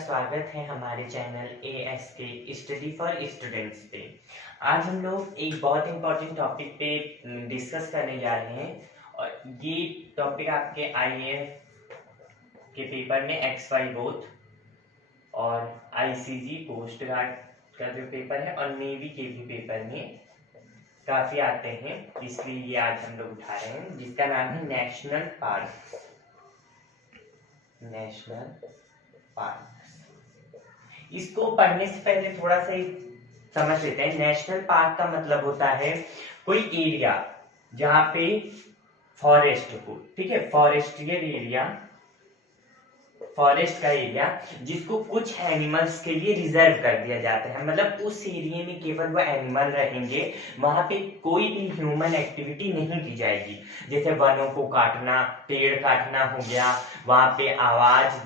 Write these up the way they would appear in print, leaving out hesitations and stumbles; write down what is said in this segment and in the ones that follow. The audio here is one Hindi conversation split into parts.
स्वागत है हमारे channel ASK study for students पे। आज हम लोग एक बहुत इंपॉर्टेंट टॉपिक पे डिस्कस करने जा रहे हैं और ये टॉपिक आपके IAF के पेपर में XY बोथ और ICG पोस्ट गार्ड का जो पेपर है और नेवी के भी पेपर में काफ़ी आते हैं, इसलिए ये आज हम लोग उठा रहे हैं, जिसका नाम है नेशनल पार्क। इसको पढ़ने से पहले थोड़ा सा समझ लेते हैं। नेशनल पार्क का मतलब होता है कोई एरिया जहां पे फॉरेस्ट को, ठीक है, फॉरेस्ट का एरिया जिसको कुछ एनिमल्स के लिए रिजर्व कर दिया जाता है। मतलब उस एरिया में केवल वो एनिमल रहेंगे, वहां पे कोई भी ह्यूमन एक्टिविटी नहीं की जाएगी। जैसे वनों को काटना, पेड़ काटना हो गया, वहां पे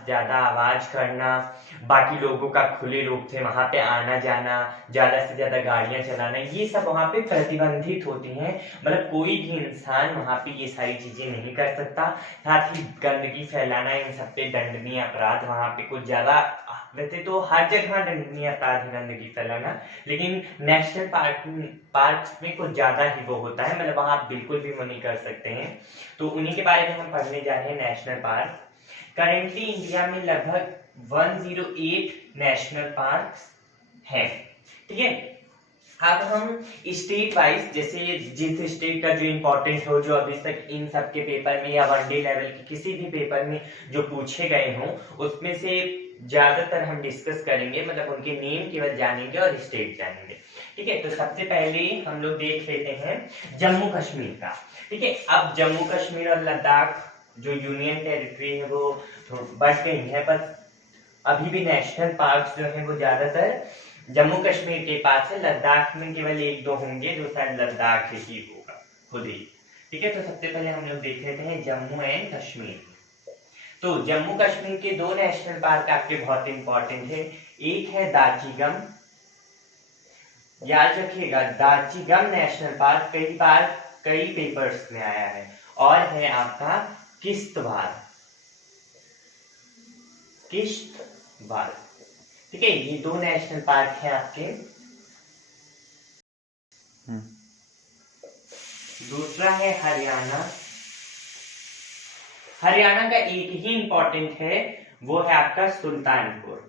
ज्यादा आवाज करना, बाकी लोगों का खुले रूप से वहां पे आना जाना, ज्यादा से ज्यादा गाड़ियां चलाना, ये सब वहां पे प्रतिबंधित होती हैं। मतलब कोई भी इंसान वहां पे ये सारी चीजें नहीं कर सकता। साथ ही गंदगी फैलाना, इन सब पे दंडनीय अपराध। वहां पे कुछ ज्यादा, वैसे तो हर जगह दंडनीय अपराध है गंदगी फैलाना, लेकिन नेशनल पार्क में कुछ ज्यादा ही वो होता है। मतलब वहां आप बिल्कुल भी वो नहीं कर सकते हैं। तो उन्हीं के बारे में हम पढ़ने जा रहे हैं। नेशनल पार्क करेंटली इंडिया में लगभग 108 नेशनल पार्क हैं, ठीक है। अब हम स्टेट वाइज, जैसे जिस स्टेट का जो इम्पोर्टेंट हो, जो अभी तक इन सब के पेपर में या वनडे लेवल के किसी भी पेपर में जो पूछे गए हों, उसमें से ज्यादातर हम डिस्कस करेंगे। मतलब उनके नेम केवल जानेंगे और स्टेट जानेंगे, ठीक है। तो सबसे पहले हम लोग देख लेते हैं जम्मू कश्मीर का, ठीक है। अब जम्मू कश्मीर और लद्दाख जो यूनियन टेरिटरी है वो बढ़ गई है, पर अभी भी नेशनल पार्क जो है वो ज्यादातर जम्मू कश्मीर के पास है। लद्दाख में केवल एक दो होंगे, जो शायद लद्दाख ही होगा खुद ही, ठीक है। तो सबसे पहले हम लोग देख लेते हैं जम्मू एंड कश्मीर। तो जम्मू कश्मीर के दो नेशनल पार्क आपके बहुत इंपॉर्टेंट है। एक है दाचीगम, याद रखिएगा, दाचीगम नेशनल पार्क कई बार कई पेपर्स में आया है। और है आपका किश्तवाड़, ठीक है। ये दो नेशनल पार्क हैं आपके। दूसरा है हरियाणा। हरियाणा का एक ही इंपॉर्टेंट है, वो है आपका सुल्तानपुर।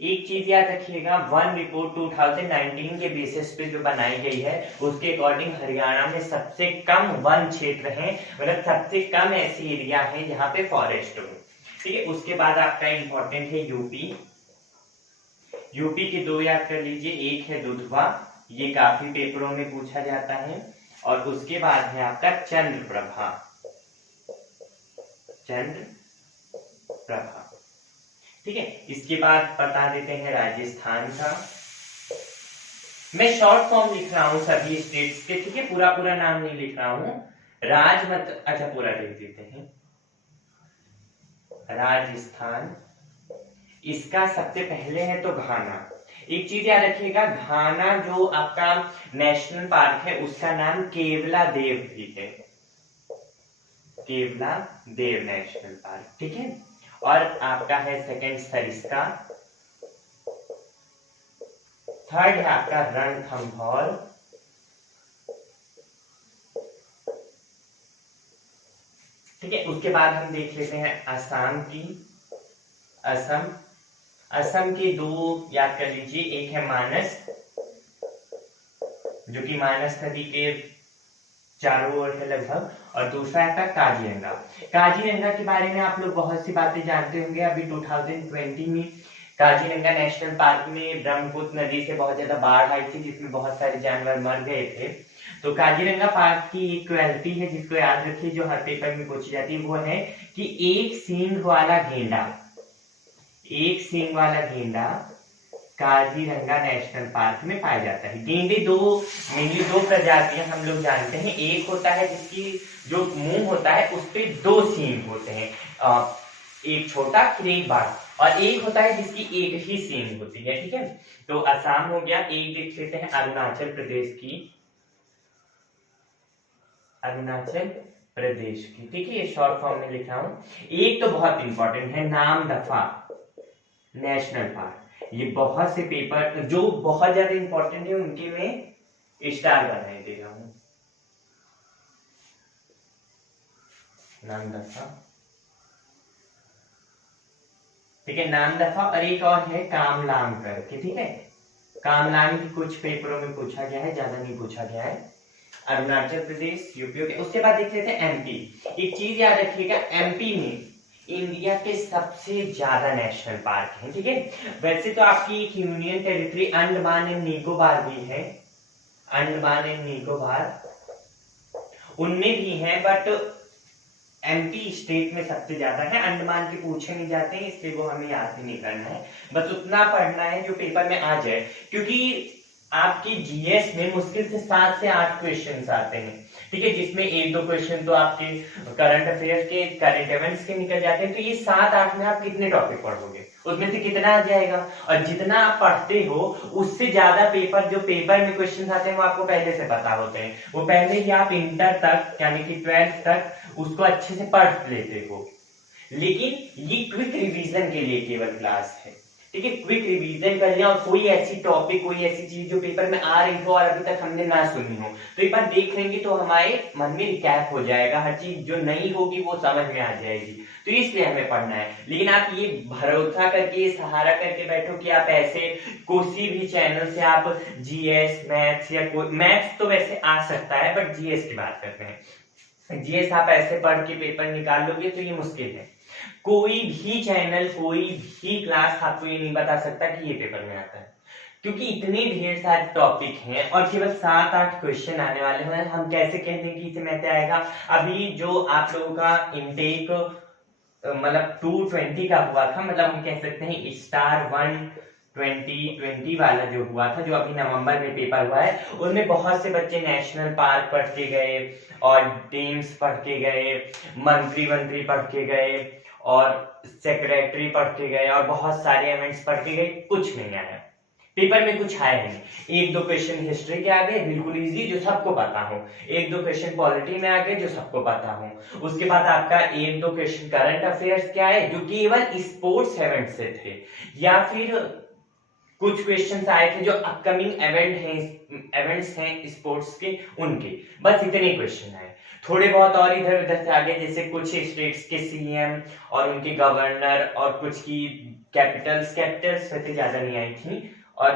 एक चीज याद रखिएगा, वन रिपोर्ट 2019 के बेसिस पे जो बनाई गई है, उसके अकॉर्डिंग हरियाणा में सबसे कम वन क्षेत्र है। मतलब सबसे कम ऐसी एरिया है जहां पे फॉरेस्ट हो, ठीक है। उसके बाद आपका इंपॉर्टेंट है यूपी। यूपी के दो याद कर लीजिए, एक है दुधवा, ये काफी पेपरों में पूछा जाता है, और उसके बाद है आपका चंद्रप्रभा, ठीक है। इसके बाद बता देते हैं राजस्थान का। मैं शॉर्ट फॉर्म लिख रहा हूं सभी स्टेट्स के, ठीक है, पूरा नाम नहीं लिख रहा हूं। अच्छा पूरा लिख देते हैं। राजस्थान, इसका सबसे पहले है तो घाना। एक चीज याद रखिएगा, घाना जो आपका नेशनल पार्क है उसका नाम केवला देव भी है, केवला देव नेशनल पार्क, ठीक है। और आपका है सेकंड सरिस्का, थर्ड है आपका रणथंभौर, ठीक है। उसके बाद हम देख लेते हैं असम की। असम के दो याद कर लीजिए, एक है मानस, जो कि मानस नदी के चारों ओर है लगभग, और दूसरा है काजीरंगा। काजीरंगा के बारे में आप लोग बहुत सी बातें जानते होंगे। अभी 2020 में काजीरंगा नेशनल पार्क में ब्रह्मपुत्र नदी से बहुत ज्यादा बाढ़ आई थी, जिसमें बहुत सारे जानवर मर गए थे। तो काजीरंगा पार्क की एक क्वालिटी है जिसको याद रखिए, जो हर पेपर में पूछी जाती है, वो है कि एक सींग वाला गेंडा काजीरंगा नेशनल पार्क में पाया जाता है। गेंडे मेनली दो प्रजातियां हम लोग जानते हैं। एक होता है जिसकी जो मुंह होता है उस पे दो सींग होते हैं, एक छोटा फिर एक बड़ा, और एक होता है जिसकी एक ही सींग होती है, ठीक है। तो असम हो गया। एक देख लेते हैं अरुणाचल प्रदेश की। ठीक है, ये शॉर्ट फॉर्म में लिखा हूं। एक तो बहुत इंपॉर्टेंट है नामदफा नेशनल पार्क। ये बहुत से पेपर जो बहुत ज्यादा इंपॉर्टेंट है उनके में स्टार बनाए दे रहा हूं। नामदफा, ठीक है, नामदफा। और एक और है कामलांग करके। ठीक है, कामलांग कुछ पेपरों में पूछा गया है, ज्यादा नहीं पूछा गया है। अरुणाचल प्रदेश, यूपी। उसके बाद देख लेते हैं एमपी। एक चीज याद रखिएगा, एमपी में इंडिया के सबसे ज्यादा नेशनल पार्क हैं। ठीक है, वैसे तो आपकी एक union territory Andaman and Nicobar भी है, अंडमान एंड निकोबार, उनमें भी है, बट एमपी स्टेट में सबसे ज्यादा है। अंडमान के पूछे नहीं जाते हैं, इसलिए वो हमें याद भी नहीं करना है, बस उतना पढ़ना है जो पेपर में आ जाए। क्योंकि आपकी जीएस में मुश्किल से 7 से 8 क्वेश्चंस आते हैं। ठीक है, जिसमें 1-2 क्वेश्चन तो आपके करंट अफेयर्स के, करंट इवेंट्स के निकल जाते हैं। तो ये 7-8 में आप कितने टॉपिक पढ़ोगे, उसमें से कितना आ जाएगा। और जितना आप पढ़ते हो उससे ज्यादा पेपर, जो पेपर में क्वेश्चन आते हैं वो आपको पहले से पता होते हैं। वो पहले ही आप इंटर तक यानी कि 12th तक उसको अच्छे से पढ़ लेते हो। लेकिन ये क्विक रिवीजन के लिए केवल क्लास है। ठीक है, क्विक रिवीजन कर लिया, और कोई ऐसी टॉपिक, कोई ऐसी चीज जो पेपर में आ रही हो और अभी तक हमने ना सुनी हो, तो एक बार देख लेंगे तो हमारे मन में रिकैप हो जाएगा। हर चीज जो नहीं होगी वो समझ में आ जाएगी। तो इसलिए हमें पढ़ना है। लेकिन आप ये भरोसा करके, सहारा करके बैठो कि आप ऐसे किसी भी चैनल से आप जीएस, मैथ्स या कोई, मैथ्स तो वैसे आ सकता है बट जीएस की बात करते हैं, जीएस आप ऐसे पढ़ के पेपर निकाल लोगे तो ये मुश्किल है। कोई भी चैनल, कोई भी क्लास आपको ये नहीं बता सकता कि ये पेपर में आता है, क्योंकि इतने ढेर सारे टॉपिक हैं और केवल 7-8 क्वेश्चन आने वाले हैं। हम कैसे कह दें कि इसे मैथ आएगा। अभी जो आप लोगों का इनटेक मतलब 220 का हुआ था, मतलब हम कह सकते हैं स्टार 120 वाला जो हुआ था, जो अभी नवंबर में पेपर हुआ है, उनमें बहुत से बच्चे नेशनल पार्क पढ़ के गए और डेम्स पढ़ के गए, मंत्री पढ़ के गए और सेक्रेटरी पढ़ के गए और बहुत सारे इवेंट्स पढ़ के गए। कुछ नहीं आया पेपर में, कुछ आया नहीं। 1-2 क्वेश्चन हिस्ट्री के आ गए बिल्कुल इजी, जो सबको पता हो। 1-2 क्वेश्चन पॉलिटी में आ गए जो सबको पता हो। उसके बाद आपका 1-2 क्वेश्चन करंट अफेयर्स के आए जो केवल स्पोर्ट्स इवेंट से थे, या फिर कुछ क्वेश्चंस आए थे जो अपकमिंग इवेंट्स हैं स्पोर्ट्स के, उनके। बस इतने क्वेश्चन आए। थोड़े बहुत और इधर उधर से आगे, जैसे कुछ स्टेट्स के सीएम और उनके गवर्नर और कुछ की कैपिटल्स वैसे ज्यादा नहीं आई थी। और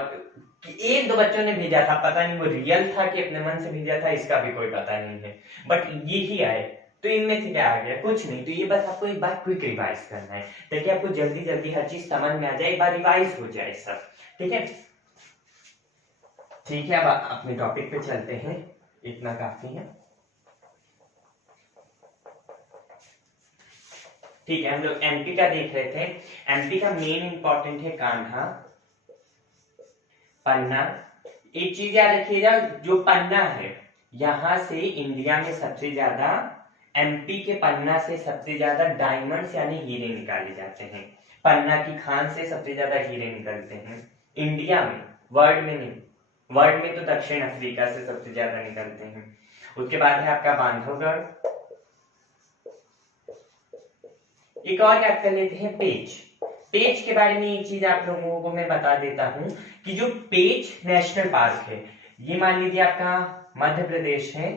1-2 बच्चों ने भेजा था, पता नहीं वो रियल था कि अपने मन से भेजा था, इसका भी कोई पता नहीं है, बट ये ही आए। तो इनमें से क्या आ गया, कुछ नहीं। तो ये बस आपको एक बार क्विक रिवाइज करना है ताकि आपको जल्दी जल्दी हर चीज समझ में आ जाए, एक बार रिवाइज हो जाए सब। ठीक है, ठीक है, अब अपने टॉपिक पे चलते हैं, इतना काफी है। ठीक है, हम लोग एमपी का देख रहे थे। एमपी का मेन इंपॉर्टेंट है कान्हा, पन्ना। एक चीज याद रखिएगा, जो पन्ना है यहां से इंडिया में सबसे ज्यादा, एमपी के पन्ना से सबसे ज्यादा डायमंड्स यानी हीरे निकाले जाते हैं। पन्ना की खान से सबसे ज्यादा हीरे निकलते हैं इंडिया में, वर्ल्ड में नहीं। वर्ल्ड में तो दक्षिण अफ्रीका से सबसे ज्यादा निकलते हैं। उसके बाद है आपका बांधवगढ़। एक और याद कर लेते हैं पेच। पेच के बारे में एक चीज आप लोगों को मैं बता देता हूं कि जो पेच नेशनल पार्क है, ये मान लीजिए आपका मध्य प्रदेश है,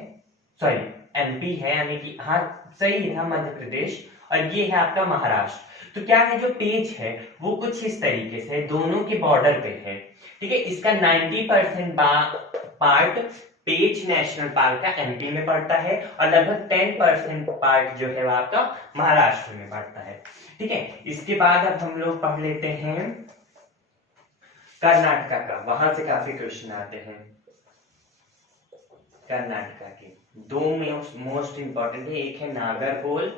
सॉरी एमपी है, यानी कि हाँ सही था मध्य प्रदेश, और ये है आपका महाराष्ट्र। तो क्या है, जो पेच है वो कुछ इस तरीके से दोनों के बॉर्डर पे है। ठीक है, इसका 90% पार्ट पेच नेशनल पार्क का एमपी में पड़ता है और लगभग 10% पार्ट जो है वो आपका महाराष्ट्र में पड़ता है। ठीक है, इसके बाद अब हम लोग पढ़ लेते हैं कर्नाटका का। वहां से काफी क्वेश्चन आते हैं कर्नाटका के। 2 मोस्ट इंपॉर्टेंट है, एक है नागरकोल,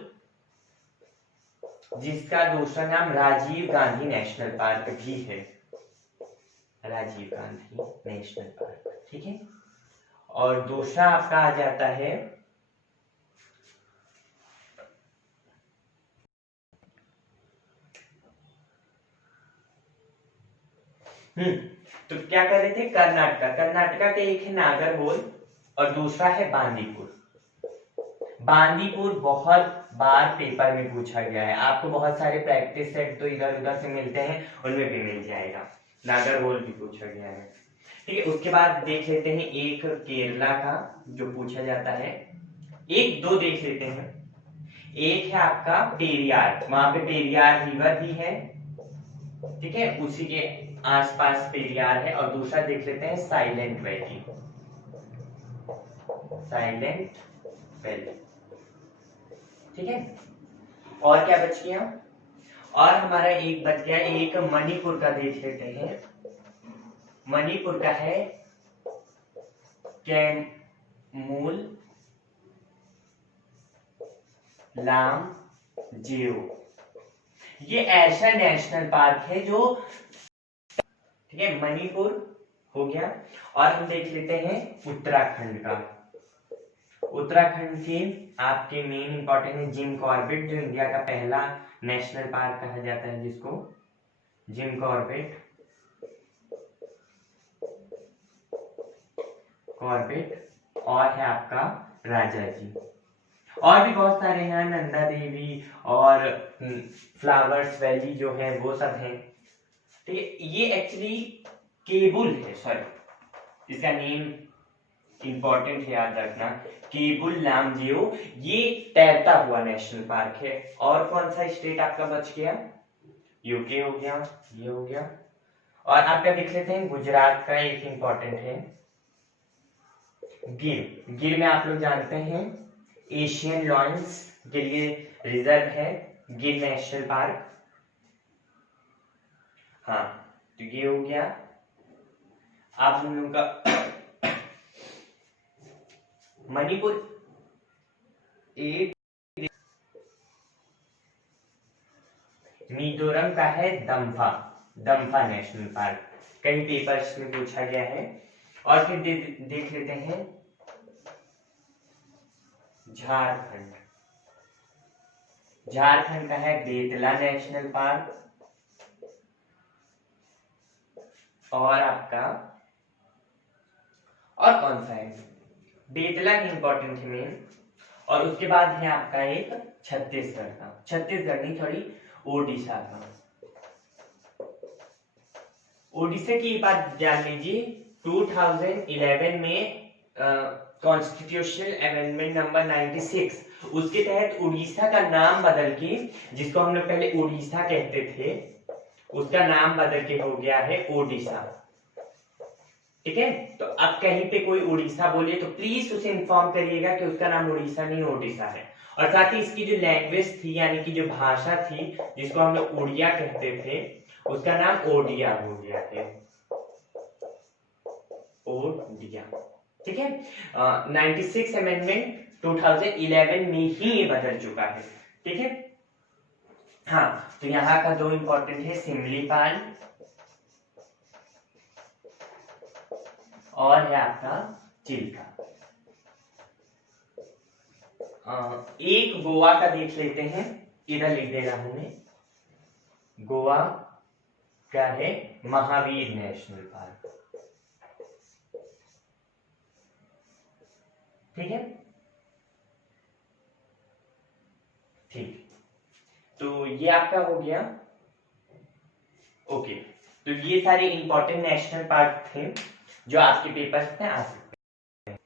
जिसका दूसरा नाम राजीव गांधी नेशनल पार्क भी है, राजीव गांधी नेशनल पार्क। ठीक है, और दूसरा आपका आ जाता है तो क्या कर रहे थे, कर्नाटका। कर्नाटका के एक है नागरहोल और दूसरा है बांदीपुर। बांदीपुर बहुत बार पेपर में पूछा गया है, आपको बहुत सारे प्रैक्टिस सेट तो इधर उधर से मिलते हैं, उनमें भी मिल जाएगा। नागरहोल भी पूछा गया है, ठीक है। उसके बाद देख लेते हैं एक केरला का जो पूछा जाता है, एक दो देख लेते हैं। एक है आपका पेरियार, वहां पे पेरियार रिवर भी है, ठीक है, उसी के आसपास पेरियार है। और दूसरा देख लेते हैं साइलेंट वैली, साइलेंट वैली, ठीक है। और क्या बच गया? और हमारा एक बच गया, एक मणिपुर का देख लेते हैं। मणिपुर का है कैमूल लामजेओ। ये ऐसा नेशनल पार्क है जो, ठीक है, मणिपुर हो गया। और हम देख लेते हैं उत्तराखंड का। उत्तराखंड के आपके मेन इंपॉर्टेंट है जिम कॉर्बेट, जो इंडिया का पहला नेशनल पार्क कहा जाता है, जिसको जिम कॉर्बेट और है आपका राजा जी। और भी बहुत सारे हैं, नंदा देवी और फ्लावर्स वैली जो है वो सब है, ठीक है। ये एक्चुअली केबुल है, सॉरी इसका नेम इंपॉर्टेंट है, याद रखना, केबुल लामजेओ। ये तैरता हुआ नेशनल पार्क है। और कौन सा स्टेट आपका बच गया? यूके हो गया, ये हो गया। और आपका देख लेते हैं गुजरात का एक इंपॉर्टेंट है गिर। गिर में आप लोग जानते हैं एशियन लॉयंस के लिए रिजर्व है गिर नेशनल पार्क। हाँ, तो ये हो गया। आप हम लोग का मणिपुर एक, मिजोरम का है दम्फा, दम्फा नेशनल पार्क, कई पेपर्स में पूछा गया है। और फिर देख लेते हैं झारखंड। झारखंड का है बेतला नेशनल पार्क। और आपका और कौन सा है? बेतला ही इंपॉर्टेंट है मेन। और उसके बाद है आपका एक छत्तीसगढ़ का, छत्तीसगढ़ नहीं सॉरी ओडिशा का। ओडिशा की बात जान लीजिए, 2011 में कॉन्स्टिट्यूशनल अमेंडमेंट नंबर 96, उसके तहत उड़ीसा का नाम बदल के, जिसको हम लोग पहले उड़ीसा कहते थे, उसका नाम बदल के हो गया है ओडिशा, ठीक है। तो अब कहीं पे कोई उड़ीसा बोले तो प्लीज उसे इन्फॉर्म करिएगा कि उसका नाम उड़ीसा नहीं ओडिशा है। और साथ ही इसकी जो लैंग्वेज थी, यानी कि जो भाषा थी, जिसको हम लोग उड़िया कहते थे, उसका नाम ओडिया हो गया है, ओडिया, ठीक है। 96 अमेंडमेंट 2011 में ही ये बदल चुका है, ठीक है। हाँ, तो यहाँ का दो इंपॉर्टेंट है सिमलीपाल और है आपका चिल्का। एक गोवा का देख लेते हैं, इधर लिख दे रहा हूं मैं। गोवा का है महावीर नेशनल पार्क, ठीक है, ठीक। तो ये आपका हो गया, ओके। तो ये सारे इंपॉर्टेंट नेशनल पार्क थे जो आपके पेपर में आ सकते हैं।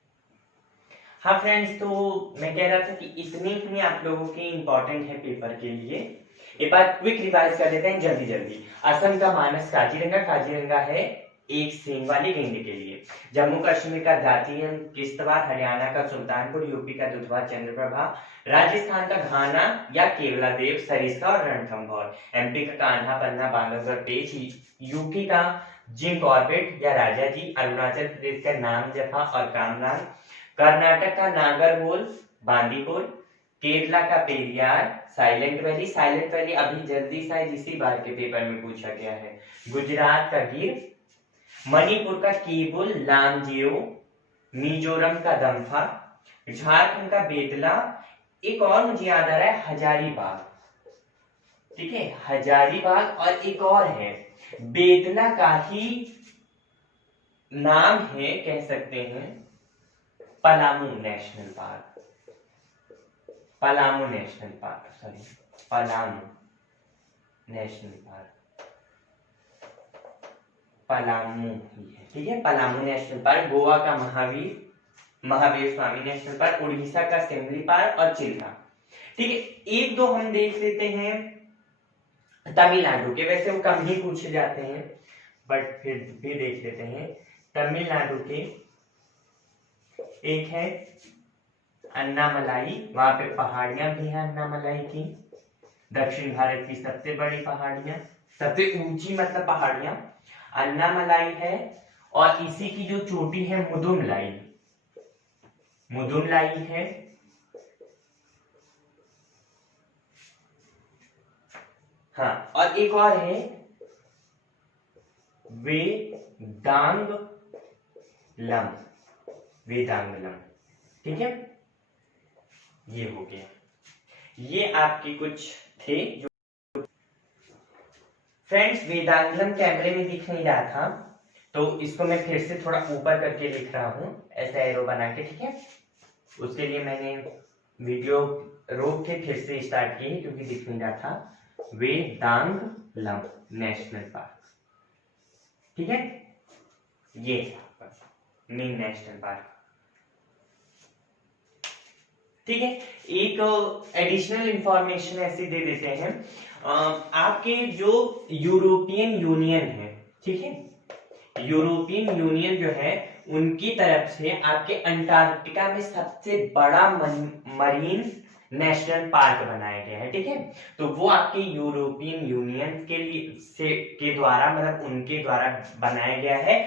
हाँ फ्रेंड्स, तो मैं कह रहा था कि इतने आप लोगों के इंपॉर्टेंट है पेपर के लिए। एक बार क्विक रिवाइज कर लेते हैं जल्दी जल्दी। असम का मानस काजीरंगा, काजीरंगा है एक सींग वाली गेंडे के लिए। जम्मू कश्मीर का दातिया किश्तवाड़, हरियाणा का सुल्तानपुर, यूपी का दुधवा चंद्रप्रभा, राजस्थान का घाना या केवलादेव सरिस्का और रणथंभौर, एमपी का कान्हा, पन्ना, बांधवगढ़, पेच, यूपी का जिम कॉर्बेट या राजा जी, अरुणाचल प्रदेश का नाम जफा और कामनाल, कर्नाटक का नागरहोल, बांदीपुर, केरला का Periyar, silent valley, silent valley अभी जल्दी शायद इसी बार के पेपर में पूछा गया है, गुजरात का गिर, मणिपुर का केबुल लामजेओ, मिजोरम का दम्फा, झारखंड का बेतला, एक और मुझे याद आ रहा है हजारीबाग, ठीक है, हजारीबाग। और एक और है बेतला का ही नाम है, कह सकते हैं Palamu national park, Palamu national park, sorry Palamu national park, Palamu ही है, ठीक है। पलामू नेशनल पार्क, गोवा का महावीर स्वामी नेशनल पार्क, उड़ीसा का सिमली पार्क और चिल्का, ठीक है। एक दो हम देख लेते हैं तमिलनाडु के, वैसे वो कम ही पूछे जाते हैं बट फिर भी देख लेते हैं। तमिलनाडु के एक है अन्नामलाई, वहां पे पहाड़ियां भी हैं अन्नामलाई की, दक्षिण भारत की सबसे बड़ी पहाड़ियां, सबसे ऊंची मतलब पहाड़ियां अन्नामलाई है। और इसी की जो चोटी है मुदुमलाई, मुदुमलाई है। हाँ, और एक और है वेदांगलम, वेदांगलम, ठीक है। ये हो गया, ये आपके कुछ थे जो फ्रेंड्स। वेदांगलम कैमरे में दिख नहीं रहा था तो इसको मैं फिर से थोड़ा ऊपर करके लिख रहा हूं, ऐसा एरो बना के, ठीक है। उसके लिए मैंने वीडियो रोक के फिर से स्टार्ट की क्योंकि दिख नहीं रहा था। वेदांगलम नेशनल पार्क, ठीक है, ये मेन नेशनल पार्क, ठीक है। एक एडिशनल इंफॉर्मेशन ऐसी दे देते हैं, आपके जो यूरोपियन यूनियन है, ठीक है, यूरोपियन यूनियन जो है उनकी तरफ से आपके अंटार्कटिका में सबसे बड़ा मरीन नेशनल पार्क बनाया गया है, ठीक है। तो वो आपके यूरोपियन यूनियन के द्वारा मतलब उनके द्वारा बनाया गया है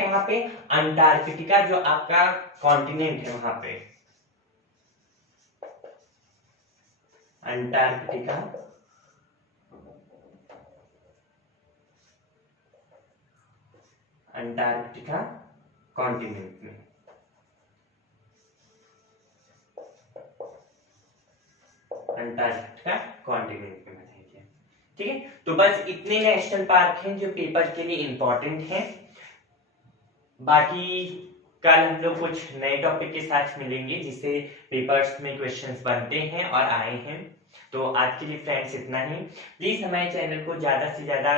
कहाँ पे? अंटार्कटिका, जो आपका कॉन्टिनेंट है वहां पे, अंटार्कटिका, अंटार्कटिका कॉन्टिनेंट में, अंटार्कटिका कॉन्टिनेंट में बनाया गया, ठीक है। तो बस इतने नेशनल पार्क हैं जो पेपर के लिए इंपॉर्टेंट हैं। बाकी कल हम लोग कुछ नए टॉपिक के साथ मिलेंगे जिससे पेपर्स में क्वेश्चंस बनते हैं और आए हैं। तो आज के लिए फ्रेंड्स इतना ही। प्लीज हमारे चैनल को ज्यादा से ज्यादा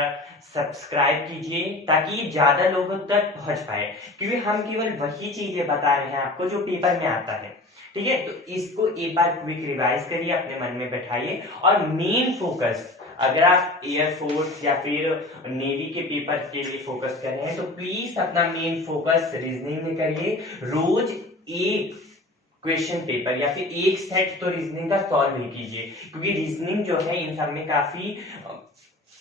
सब्सक्राइब कीजिए ताकि ये ज्यादा लोगों तक पहुंच पाए, क्योंकि हम केवल वही चीजें बता रहे हैं आपको जो पेपर में आता है, ठीक है। तो इसको एक बार क्विक रिवाइज करिए, अपने मन में बैठाइए और मेन फोकस, अगर आप एयरफोर्स या फिर नेवी के पेपर के लिए फोकस कर रहे हैं तो प्लीज अपना मेन फोकस रीजनिंग में करिए। रोज एक क्वेश्चन पेपर या फिर एक सेट तो रीजनिंग का सॉल्व ही कीजिए, क्योंकि रीजनिंग जो है इन सब में काफी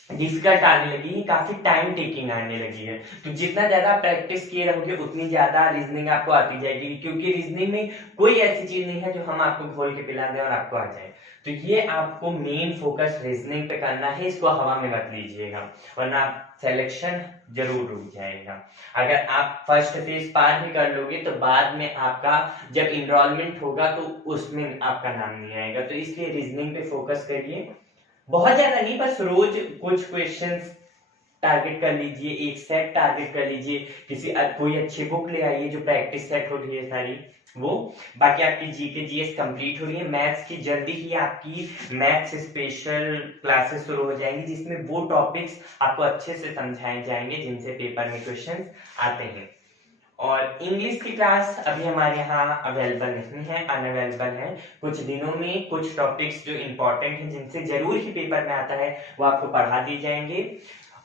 डिफिकल्ट आने लगी है, काफी टाइम टेकिंग आने लगी है। तो जितना ज्यादा प्रैक्टिस किए रहोगे उतनी ज्यादा रीजनिंग आपको आती जाएगी, क्योंकि रीजनिंग में कोई ऐसी चीज नहीं है जो हम आपको घोल के पिला दें और आपको आ जाए। तो ये आपको मेन फोकस रीजनिंग पे करना है, इसको हवा में मत लीजिएगा वरना सिलेक्शन जरूर रुक जाएगा। अगर आप फर्स्ट फेज पार भी कर लोगे तो बाद में आपका जब इनरोलमेंट होगा तो उसमें आपका नाम नहीं आएगा। तो इसलिए रीजनिंग पे फोकस करिए, बहुत ज्यादा नहीं, बस रोज कुछ क्वेश्चंस टारगेट कर लीजिए, एक सेट टारगेट कर लीजिए, कोई अच्छी बुक ले आइए जो प्रैक्टिस सेट हो रही है सारी वो। बाकी आपकी जीके जीएस कंप्लीट हो रही है, मैथ्स की जल्दी ही आपकी मैथ्स स्पेशल क्लासेस शुरू हो जाएंगी जिसमें वो टॉपिक्स आपको अच्छे से समझाए जाएंगे जिनसे पेपर में क्वेश्चन आते हैं। और इंग्लिश की क्लास अभी हमारे यहाँ अवेलेबल नहीं है, अनअवेलेबल है। कुछ दिनों में कुछ टॉपिक्स जो इंपॉर्टेंट हैं जिनसे जरूर ही पेपर में आता है वो आपको पढ़ा दी जाएंगे।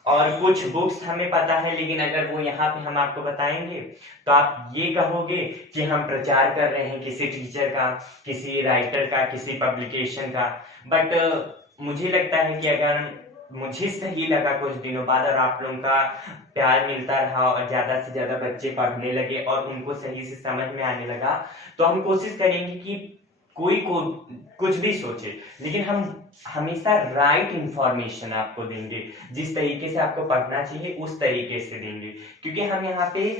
और कुछ बुक्स हमें पता है लेकिन अगर वो यहाँ पे हम आपको बताएंगे तो आप ये कहोगे कि हम प्रचार कर रहे हैं किसी टीचर का, किसी राइटर का, किसी पब्लिकेशन का। बट मुझे लगता है कि अगर मुझे सही लगा कुछ दिनों बाद और आप लोगों का प्यार मिलता रहा और ज्यादा से ज्यादा बच्चे पढ़ने लगे और उनको सही से समझ में आने लगा तो हम कोशिश करेंगे कि कोई को कुछ भी सोचे लेकिन हम हमेशा राइट इंफॉर्मेशन आपको देंगे, जिस तरीके से आपको पढ़ना चाहिए उस तरीके से देंगे। क्योंकि हम यहाँ पे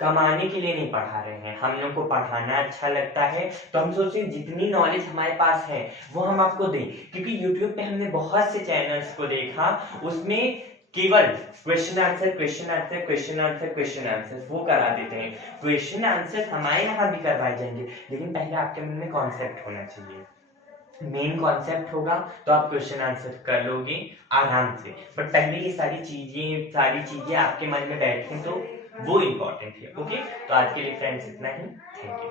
कमाने के लिए नहीं पढ़ा रहे हैं, हम लोग को पढ़ाना अच्छा लगता है तो हम सोचते हैं जितनी नॉलेज हमारे पास है वो हम आपको दें। क्योंकि YouTube पे हमने बहुत से चैनल्स को देखा, उसमें केवल question answer question answer question answer question answer वो करा देते हैं। क्वेश्चन आंसर हमारे यहाँ भी करवाए जाएंगे लेकिन पहले आपके मन में कॉन्सेप्ट होना चाहिए। मेन कॉन्सेप्ट होगा तो आप क्वेश्चन आंसर कर लोगे आराम से, बट पहले ये सारी चीजें आपके मन में बैठें तो वो इम्पोर्टेंट है। ओके, तो आज के लिए फ्रेंड्स इतना ही। Thank you.